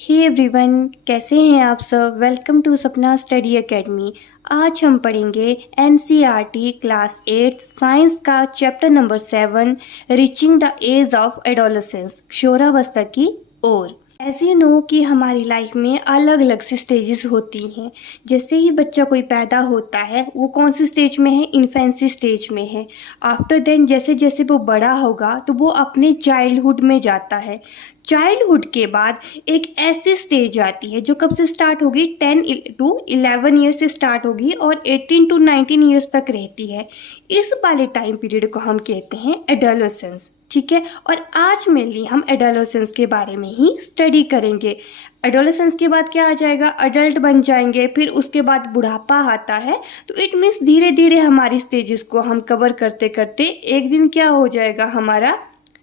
Hey everyone, कैसे हैं आप सब। Welcome to Sapna study academy. आज हम पढ़ेंगे एनसीईआरटी क्लास 8 साइंस का chapter number 7 reaching the age of adolescence, किशोरावस्था की ओर। ऐसे यू नो कि हमारी लाइफ में अलग अलग सी स्टेजेस होती हैं। जैसे ही बच्चा कोई पैदा होता है वो कौन सी स्टेज में है, इन्फेंसी स्टेज में है। आफ्टर देन जैसे जैसे वो बड़ा होगा तो वो अपने चाइल्डहुड में जाता है। चाइल्डहुड के बाद एक ऐसी स्टेज आती है जो कब से स्टार्ट होगी, 10 to 11 ईयर से स्टार्ट होगी और 18 to 19 ईयर्स तक रहती है। इस वाले टाइम पीरियड को हम कहते हैं एडोलेसेंस। ठीक है, और आज मेनली हम एडोलेसेंस के बारे में ही स्टडी करेंगे। एडोलेसेंस के बाद क्या आ जाएगा, अडल्ट बन जाएंगे, फिर उसके बाद बुढ़ापा आता है। तो इट मीन्स धीरे धीरे हमारी स्टेजेस को हम कवर करते करते एक दिन क्या हो जाएगा, हमारा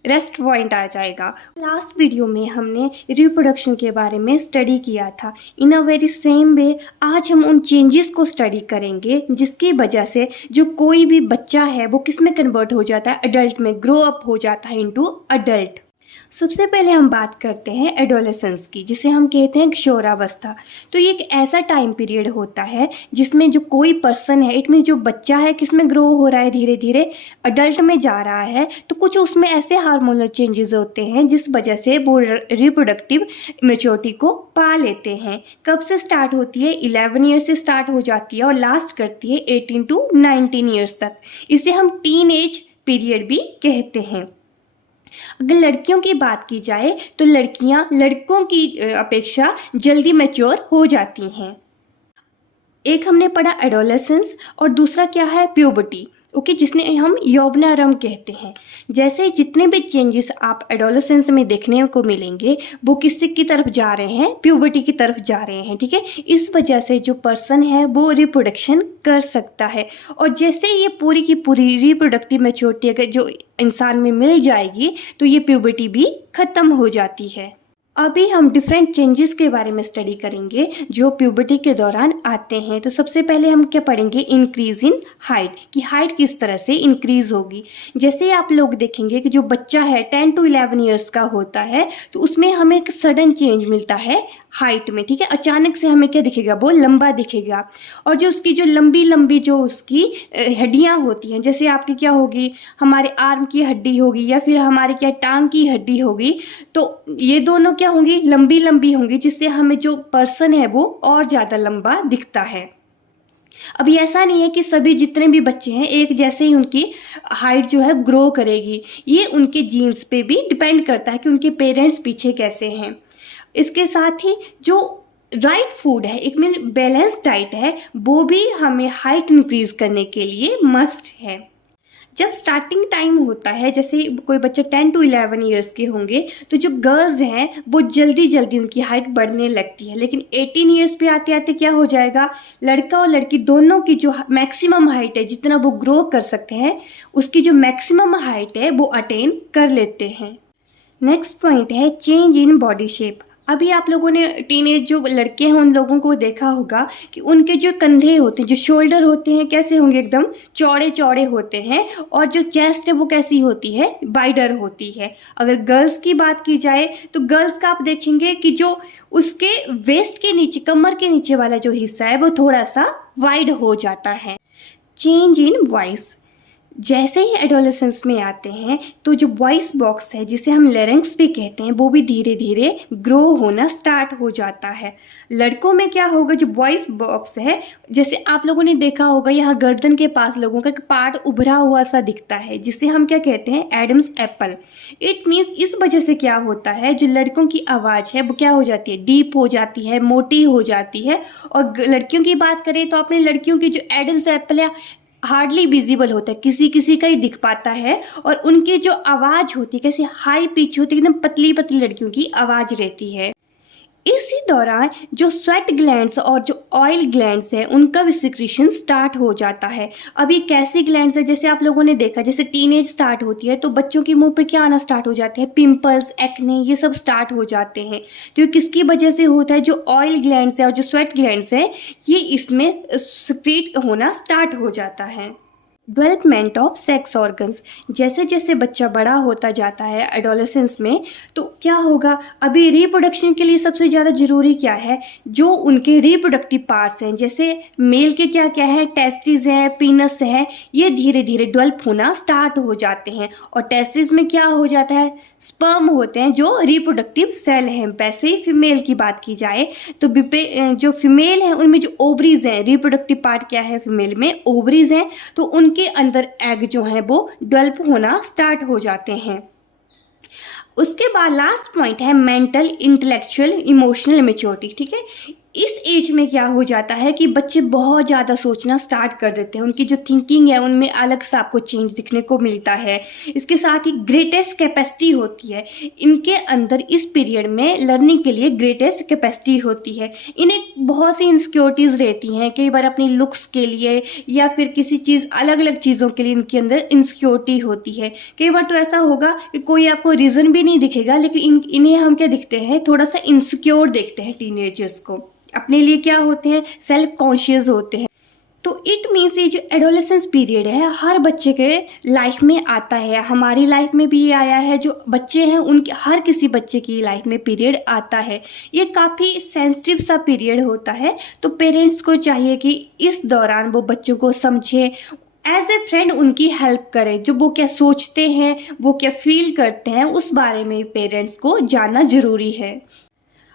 रेस्ट पॉइंट आ जाएगा। लास्ट वीडियो में हमने रिप्रोडक्शन के बारे में स्टडी किया था। इन अ वेरी सेम वे आज हम उन चेंजेस को स्टडी करेंगे जिसकी वजह से जो कोई भी बच्चा है वो किस में कन्वर्ट हो जाता है, अडल्ट में, ग्रो अप हो जाता है इनटू अडल्ट। सबसे पहले हम बात करते हैं एडोलेसेंस की, जिसे हम कहते हैं किशोरावस्था। तो ये एक ऐसा टाइम पीरियड होता है जिसमें जो कोई पर्सन है, इट मीन जो बच्चा है किस में ग्रो हो रहा है, धीरे धीरे अडल्ट में जा रहा है। तो कुछ उसमें ऐसे हार्मोनल चेंजेस होते हैं जिस वजह से वो रिप्रोडक्टिव मेच्योरिटी को पा लेते हैं। कब से स्टार्ट होती है, 11 ईयर से स्टार्ट हो जाती है और लास्ट करती है 18 to 19 ईयर्स तक। इसे हम टीन एज पीरियड भी कहते हैं। अगर लड़कियों की बात की जाए तो लड़कियां लड़कों की अपेक्षा जल्दी मैच्योर हो जाती हैं। एक हमने पढ़ा एडोलेसेंस और दूसरा क्या है, प्यूबर्टी। ओके, जिसने हम यौवनारंभ कहते हैं। जैसे जितने भी चेंजेस आप एडोलेसेंस में देखने को मिलेंगे वो किससे की तरफ जा रहे हैं, प्यूबर्टी की तरफ जा रहे हैं। ठीक है, इस वजह से जो पर्सन है वो रिप्रोडक्शन कर सकता है। और जैसे ये पूरी की पूरी रिप्रोडक्टिव मैच्योरिटी अगर जो इंसान में मिल जाएगी तो ये प्यूबर्टी भी खत्म हो जाती है। अभी हम डिफरेंट चेंजेस के बारे में स्टडी करेंगे जो प्यूबर्टी के दौरान आते हैं। तो सबसे पहले हम क्या पढ़ेंगे, इंक्रीज इन हाइट, कि हाइट किस तरह से इंक्रीज होगी। जैसे आप लोग देखेंगे कि जो बच्चा है 10 to 11 ईयर्स का होता है तो उसमें हमें एक सडन चेंज मिलता है हाइट में। ठीक है, अचानक से हमें क्या दिखेगा, वो लंबा दिखेगा। और जो उसकी जो लंबी लंबी जो उसकी हड्डियाँ होती हैं, जैसे आपकी क्या होगी, हमारे आर्म की हड्डी होगी या फिर हमारे क्या टांग की हड्डी होगी, तो ये दोनों क्या होंगी, लंबी लंबी होंगी, जिससे हमें जो पर्सन है वो और ज़्यादा लंबा दिखता है। अभी ऐसा नहीं है कि सभी जितने भी बच्चे हैं एक जैसे ही उनकी हाइट जो है ग्रो करेगी। ये उनके जीन्स पे भी डिपेंड करता है कि उनके पेरेंट्स पीछे कैसे हैं। इसके साथ ही जो राइट फूड है, एक मीन बैलेंस डाइट है, वो भी हमें हाइट इंक्रीज करने के लिए मस्ट है। जब स्टार्टिंग टाइम होता है, जैसे कोई बच्चे 10 to 11 ईयर्स के होंगे तो जो गर्ल्स हैं वो जल्दी जल्दी उनकी हाइट बढ़ने लगती है। लेकिन 18 ईयर्स पे आते आते क्या हो जाएगा, लड़का और लड़की दोनों की जो मैक्सिमम हाइट है, जितना वो ग्रो कर सकते हैं उसकी जो मैक्सिमम हाइट है वो अटेन कर लेते हैं। नेक्स्ट पॉइंट है चेंज इन बॉडी शेप। अभी आप लोगों ने टीनेज जो लड़के हैं उन लोगों को देखा होगा कि उनके जो कंधे होते हैं, जो शोल्डर होते हैं, कैसे होंगे, एकदम चौड़े चौड़े होते हैं। और जो चेस्ट है वो कैसी होती है, वाइडर होती है। अगर गर्ल्स की बात की जाए तो गर्ल्स का आप देखेंगे कि जो उसके वेस्ट के नीचे, कमर के नीचे वाला जो हिस्सा है वो थोड़ा सा वाइड हो जाता है। चेंज इन वॉइस, जैसे ही एडोलेसेंस में आते हैं तो जो वॉइस बॉक्स है, जिसे हम लेरिंक्स भी कहते हैं, वो भी धीरे धीरे ग्रो होना स्टार्ट हो जाता है। लड़कों में क्या होगा, जो वॉइस बॉक्स है, जैसे आप लोगों ने देखा होगा यहाँ गर्दन के पास लोगों का एक पार्ट उभरा हुआ सा दिखता है, जिसे हम क्या कहते हैं, एडम्स एप्पल। इट मीन्स इस वजह से क्या होता है, जो लड़कों की आवाज़ है वो क्या हो जाती है, डीप हो जाती है, मोटी हो जाती है। और लड़कियों की बात करें तो अपने लड़कियों की जो एडम्स एप्पल है हार्डली विजिबल होता है, किसी किसी का ही दिख पाता है। और उनकी जो आवाज़ होती है कैसे हाई पिच होती है, एकदम पतली पतली लड़कियों की आवाज़ रहती है। इसी दौरान जो स्वेट ग्लैंड्स और जो ऑयल ग्लैंड्स है उनका भी सिक्रीशन स्टार्ट हो जाता है। अब ये कैसे ग्लैंड्स है, जैसे आप लोगों ने देखा, जैसे टीनेज स्टार्ट होती है तो बच्चों के मुंह पे क्या आना स्टार्ट हो जाते हैं, पिंपल्स, एक्ने, ये सब स्टार्ट हो जाते हैं। तो ये किसकी वजह से होता है, जो ऑयल ग्लैंड्स है और जो स्वेट ग्लैंड्स है ये इसमें सिक्रीट होना स्टार्ट हो जाता है। Development of sex organs. जैसे जैसे बच्चा बड़ा होता जाता है एडोलेसेंस में, तो क्या होगा, अभी रिप्रोडक्शन के लिए सबसे ज़्यादा ज़रूरी क्या है, जो उनके रिप्रोडक्टिव पार्ट्स हैं, जैसे मेल के क्या क्या है, टेस्टिस हैं, पीनस है, ये धीरे धीरे डेवलप होना स्टार्ट हो जाते हैं। और टेस्टिस में क्या हो जाता है, स्पर्म होते हैं जो रिप्रोडक्टिव सेल हैं। वैसे ही फीमेल की बात की जाए तो जो फीमेल है उनमें जो ओवरीज हैं, रिप्रोडक्टिव पार्ट क्या है फीमेल में, ओवरीज हैं, तो उनके अंदर एग जो है वो डेवलप होना स्टार्ट हो जाते हैं। उसके बाद लास्ट पॉइंट है मेंटल, इंटेलेक्चुअल, इमोशनल मैच्योरिटी। ठीक है, इस एज में क्या हो जाता है कि बच्चे बहुत ज़्यादा सोचना स्टार्ट कर देते हैं, उनकी जो थिंकिंग है उनमें अलग सा आपको चेंज दिखने को मिलता है। इसके साथ ही ग्रेटेस्ट कैपेसिटी होती है इनके अंदर, इस पीरियड में लर्निंग के लिए ग्रेटेस्ट कैपेसिटी होती है। इन्हें बहुत सी इनसिक्योरिटीज़ रहती हैं, कई बार अपनी लुक्स के लिए या फिर किसी चीज़, अलग अलग चीज़ों के लिए इनके अंदर इनसिक्योरिटी होती है। कई बार तो ऐसा होगा कि कोई आपको रीज़न भी नहीं दिखेगा, लेकिन इन्हें हम क्या दिखते हैं, थोड़ा सा इनसिक्योर देखते हैं टीनेजर्स को, अपने लिए क्या होते हैं, सेल्फ कॉन्शियस होते हैं। तो इट मीन्स ये जो एडोलेसेंस पीरियड है हर बच्चे के लाइफ में आता है, हमारी लाइफ में भी ये आया है, जो बच्चे हैं उनके, हर किसी बच्चे की लाइफ में पीरियड आता है। ये काफ़ी सेंसिटिव सा पीरियड होता है, तो पेरेंट्स को चाहिए कि इस दौरान वो बच्चों को समझे, एज ए फ्रेंड उनकी हेल्प करें, जो वो क्या सोचते हैं, वो क्या फील करते हैं, उस बारे में पेरेंट्स को जानना ज़रूरी है।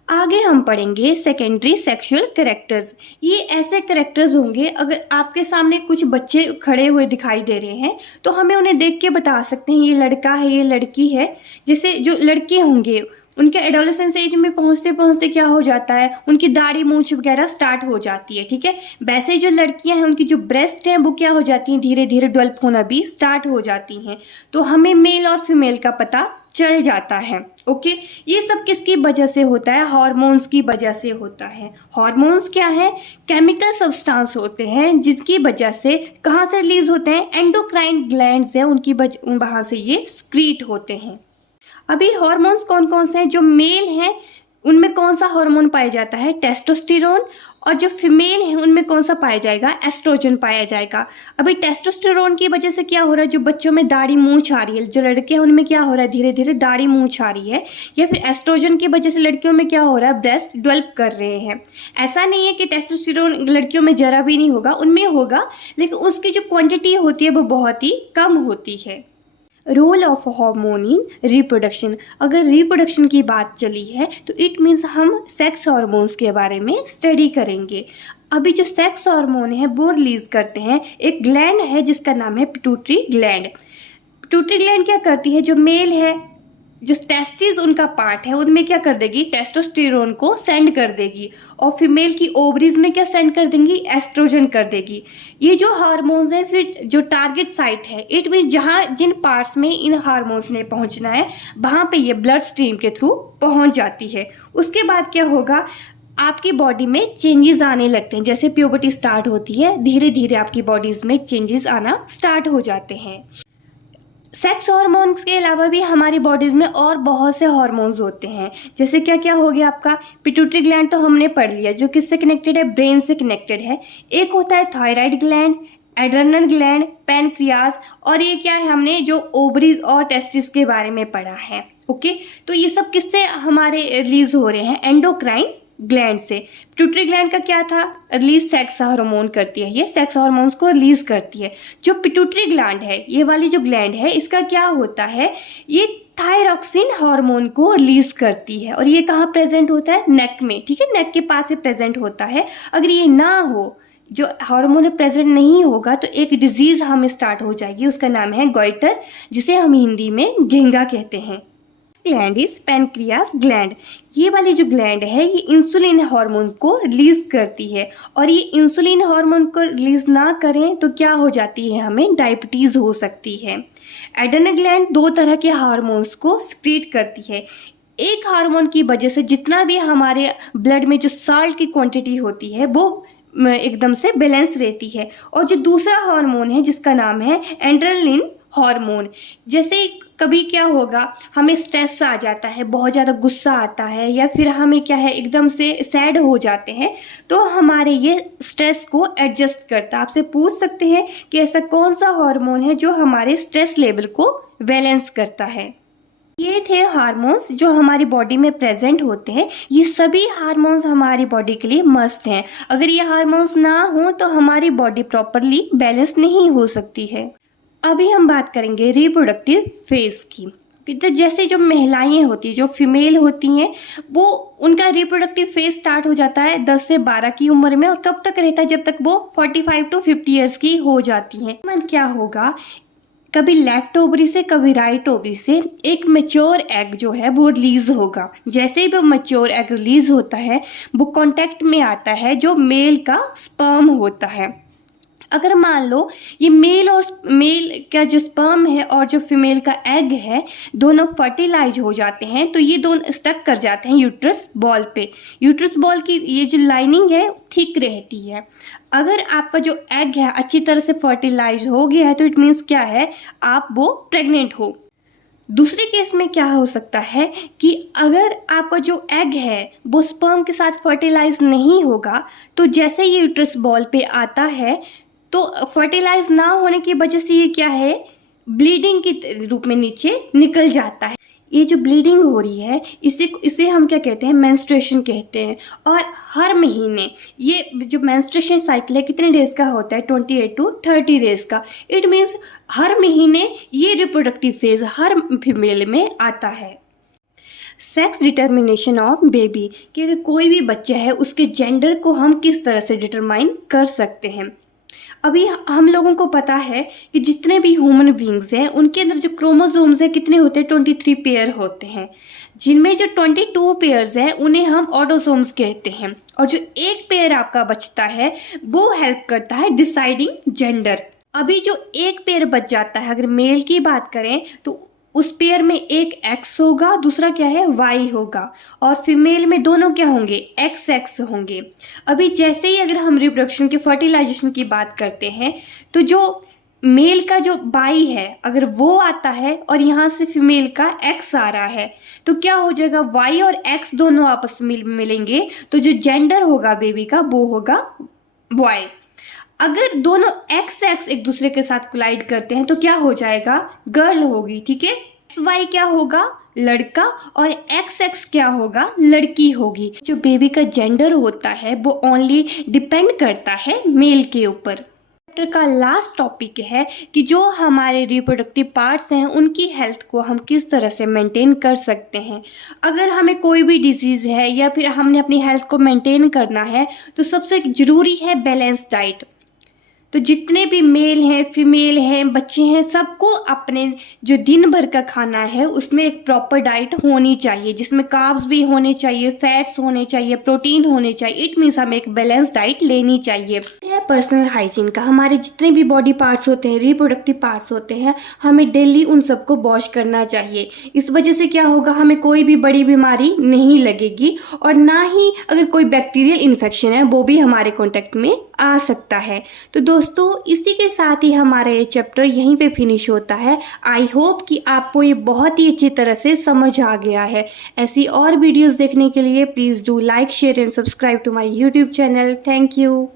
आगे हम पढ़ेंगे सेकेंडरी सेक्सुअल कैरेक्टर्स। ये ऐसे कैरेक्टर्स होंगे, अगर आपके सामने कुछ बच्चे खड़े हुए दिखाई दे रहे हैं तो हमें उन्हें देख के बता सकते हैं ये लड़का है, ये लड़की है। जैसे जो लड़के होंगे उनके एडोलेसेंस एज में पहुंचते पहुंचते क्या हो जाता है, उनकी दाढ़ी मूंछ वगैरह स्टार्ट हो जाती है। ठीक है, वैसे जो लड़कियां हैं उनकी जो ब्रेस्ट हैं वो क्या हो जाती हैं, धीरे धीरे डेवलप होना भी स्टार्ट हो जाती हैं। तो हमें मेल और फीमेल का पता चल जाता है। ओके, ये सब किसकी वजह से होता है, हार्मोन्स की वजह से होता है। हार्मोन्स क्या है, केमिकल सब्सटेंस होते हैं जिसकी वजह से कहाँ से रिलीज होते हैं, एंडोक्राइन ग्लैंड्स हैं उनकी वहाँ से ये स्क्रीट होते हैं। अभी हार्मोन्स कौन कौन से हैं, जो मेल हैं उनमें कौन सा हार्मोन पाया जाता है, टेस्टोस्टेरोन, और जो फीमेल है उनमें कौन सा पाया जाएगा, एस्ट्रोजन पाया जाएगा। अभी टेस्टोस्टेरोन की वजह से क्या हो रहा है, जो बच्चों में दाढ़ी मूंछ आ रही है, जो लड़के हैं उनमें क्या हो रहा है, धीरे धीरे दाढ़ी मूंछ आ रही है, या फिर एस्ट्रोजन की वजह से लड़कियों में क्या हो रहा है, ब्रेस्ट डेवलप कर रहे हैं। ऐसा नहीं है कि टेस्टोस्टेरोन लड़कियों में जरा भी नहीं होगा, उनमें होगा, लेकिन उसकी जो क्वांटिटी होती है वो बहुत ही कम होती है। Role of hormone in reproduction. अगर रिप्रोडक्शन की बात चली है तो इट मीन्स हम सेक्स हार्मोन्स के बारे में स्टडी करेंगे। अभी जो सेक्स हार्मोन है वो रिलीज करते हैं, एक ग्लैंड है जिसका नाम है पिट्यूटरी ग्लैंड। पिट्यूटरी ग्लैंड क्या करती है, जो मेल है, जो टेस्टिस उनका पार्ट है उनमें क्या कर देगी, टेस्टोस्टेरोन को सेंड कर देगी, और फीमेल की ओवरीज में क्या सेंड कर देंगी, एस्ट्रोजन कर देगी। ये जो हार्मोन्स हैं, फिर जो टारगेट साइट है, इट मीन जहाँ जिन पार्ट्स में इन हार्मोन्स ने पहुँचना है वहाँ पे ये ब्लड स्ट्रीम के थ्रू पहुँच जाती है। उसके बाद क्या होगा, आपकी बॉडी में चेंजेस आने लगते हैं, जैसे प्यूबर्टी स्टार्ट होती है धीरे धीरे आपकी बॉडीज में चेंजेस आना स्टार्ट हो जाते हैं। सेक्स हार्मोन्स के अलावा भी हमारी बॉडीज में और बहुत से हार्मोन्स होते हैं, जैसे क्या क्या हो गया आपका, पिट्यूटरी ग्लैंड तो हमने पढ़ लिया, जो किससे कनेक्टेड है, ब्रेन से कनेक्टेड है। एक होता है thyroid gland, adrenal gland, pancreas, और ये क्या है, हमने जो ओवरीज और टेस्टिस के बारे में पढ़ा है। ओके, तो ये सब किससे हमारे रिलीज हो रहे हैं, एंडोक्राइन ग्लैंड से। पिट्यूटरी ग्लैंड का क्या था, रिलीज सेक्स हार्मोन करती है, ये सेक्स हार्मोन्स को रिलीज करती है। जो पिट्यूटरी ग्लैंड है, ये वाली जो ग्लैंड है, इसका क्या होता है, ये थायरॉक्सिन हार्मोन को रिलीज करती है, और ये कहाँ प्रेजेंट होता है, नेक में। ठीक है, नेक के पास ये प्रेजेंट होता है। अगर ये ना हो, जो हार्मोन प्रेजेंट नहीं होगा, तो एक डिजीज हमें स्टार्ट हो जाएगी, उसका नाम है गॉइटर, जिसे हम हिंदी में घेंगा कहते हैं। Gland is pancreas gland. ये वाली जो ग्लैंड है ये इंसुलिन हार्मोन को रिलीज करती है, और ये इंसुलिन हार्मोन को रिलीज ना करें तो क्या हो जाती है, हमें डायबिटीज हो सकती है। एड्रेनल ग्लैंड दो तरह के हार्मोन्स को सीक्रेट करती है। एक हार्मोन की वजह से जितना भी हमारे ब्लड में जो साल्ट की क्वांटिटी होती है वो एकदम से बैलेंस रहती है, और जो दूसरा हार्मोन है जिसका नाम है एड्रेनलिन हार्मोन। जैसे कभी क्या होगा, हमें स्ट्रेस आ जाता है, बहुत ज़्यादा गुस्सा आता है, या फिर हमें क्या है एकदम से सैड हो जाते हैं, तो हमारे ये स्ट्रेस को एडजस्ट करता है। आपसे पूछ सकते हैं कि ऐसा कौन सा हार्मोन है जो हमारे स्ट्रेस लेवल को बैलेंस करता है। ये थे हार्मोन्स जो हमारी बॉडी में प्रेजेंट होते हैं। ये सभी हार्मोन्स हमारी बॉडी के लिए मस्ट हैं। अगर ये हार्मोन्स ना हो तो हमारी बॉडी प्रॉपरली बैलेंस नहीं हो सकती है। अभी हम बात करेंगे रिप्रोडक्टिव फेज की। तो जैसे जो महिलाएं होती हैं, जो फीमेल होती हैं, वो उनका रिप्रोडक्टिव फेज स्टार्ट हो जाता है 10 से 12 की उम्र में, और कब तक रहता है, जब तक वो 45 to 50 ईयर्स की हो जाती हैं। मन क्या होगा, कभी लेफ्ट ओवरी से कभी राइट ओवरी से एक मैच्योर एग जो है वो रिलीज होगा। जैसे ही वो मैच्योर एग रिलीज होता है, वो कांटेक्ट में आता है जो मेल का स्पर्म होता है। अगर मान लो ये मेल का जो स्पर्म है और जो फीमेल का एग है, दोनों फर्टिलाइज हो जाते हैं, तो ये दोनों स्टक कर जाते हैं यूट्रस बॉल पे। यूट्रस बॉल की ये जो लाइनिंग है थिक रहती है। अगर आपका जो एग है अच्छी तरह से फर्टिलाइज हो गया है, तो इट मीन्स क्या है, आप वो प्रेग्नेंट हो। दूसरे केस में क्या हो सकता है कि अगर आपका जो एग है वो स्पर्म के साथ फर्टिलाइज नहीं होगा, तो जैसे ये यूट्रस बॉल पे आता है, तो फर्टिलाइज ना होने की वजह से ये क्या है, ब्लीडिंग के रूप में नीचे निकल जाता है। ये जो ब्लीडिंग हो रही है, इसे हम क्या कहते हैं, मेंस्ट्रुएशन कहते हैं। और हर महीने ये जो मेंस्ट्रुएशन साइकिल है कितने डेज का होता है, 28 to 30 डेज का। इट मीन्स हर महीने ये रिप्रोडक्टिव फेज हर फीमेल में आता है। सेक्स डिटर्मिनेशन ऑफ बेबी, कि अगर कोई भी बच्चा है उसके जेंडर को हम किस तरह से डिटरमाइन कर सकते हैं। अभी हम लोगों को पता है कि जितने भी ह्यूमन बींग्स हैं उनके अंदर जो क्रोमोसोम्स हैं कितने होते हैं, 23 पेयर होते हैं, जिनमें जो 22 पेयर्स हैं उन्हें हम ऑटोसोम्स कहते हैं। और जो एक पेयर आपका बचता है वो हेल्प करता है डिसाइडिंग जेंडर। अभी जो एक पेयर बच जाता है, अगर मेल की बात करें तो उस पेयर में एक एक्स होगा, दूसरा क्या है, वाई होगा, और फीमेल में दोनों क्या होंगे, एक्स एक्स होंगे। अभी जैसे ही अगर हम रिप्रोडक्शन के फर्टिलाइजेशन की बात करते हैं, तो जो मेल का जो वाई है अगर वो आता है और यहाँ से फीमेल का एक्स आ रहा है, तो क्या हो जाएगा, वाई और एक्स दोनों आपस में मिलेंगे, तो जो जेंडर होगा बेबी का वो होगा वाई। अगर दोनों एक्स एक्स एक दूसरे के साथ कोलाइड करते हैं तो क्या हो जाएगा, गर्ल होगी, ठीक है। एक्स वाई क्या होगा, लड़का, और एक्स एक्स क्या होगा, लड़की होगी। जो बेबी का जेंडर होता है वो ओनली डिपेंड करता है मेल के ऊपर। चैप्टर का लास्ट टॉपिक है कि जो हमारे रिप्रोडक्टिव पार्ट्स हैं उनकी हेल्थ को हम किस तरह से मेंटेन कर सकते हैं। अगर हमें कोई भी डिजीज़ है या फिर हमने अपनी हेल्थ को मेंटेन करना है, तो सबसे ज़रूरी है बैलेंस डाइट। तो जितने भी मेल हैं, फीमेल हैं, बच्चे हैं, सबको अपने जो दिन भर का खाना है उसमें एक प्रॉपर डाइट होनी चाहिए, जिसमें कार्ब्स भी होने चाहिए, फैट्स होने चाहिए, प्रोटीन होने चाहिए। इट मीन्स हमें एक बैलेंस डाइट लेनी चाहिए। है पर्सनल हाइजीन का, हमारे जितने भी बॉडी पार्ट्स होते हैं, रिप्रोडक्टिव पार्ट्स होते हैं, हमें डेली उन सबको वॉश करना चाहिए। इस वजह से क्या होगा, हमें कोई भी बड़ी बीमारी नहीं लगेगी, और ना ही अगर कोई बैक्टीरियल इन्फेक्शन है वो भी हमारे कॉन्टेक्ट में आ सकता है। तो दोस्तों इसी के साथ ही हमारा ये चैप्टर यहीं पे फिनिश होता है। आई होप कि आपको ये बहुत ही अच्छी तरह से समझ आ गया है। ऐसी और वीडियोस देखने के लिए please do like, share and subscribe to my YouTube channel. Thank you.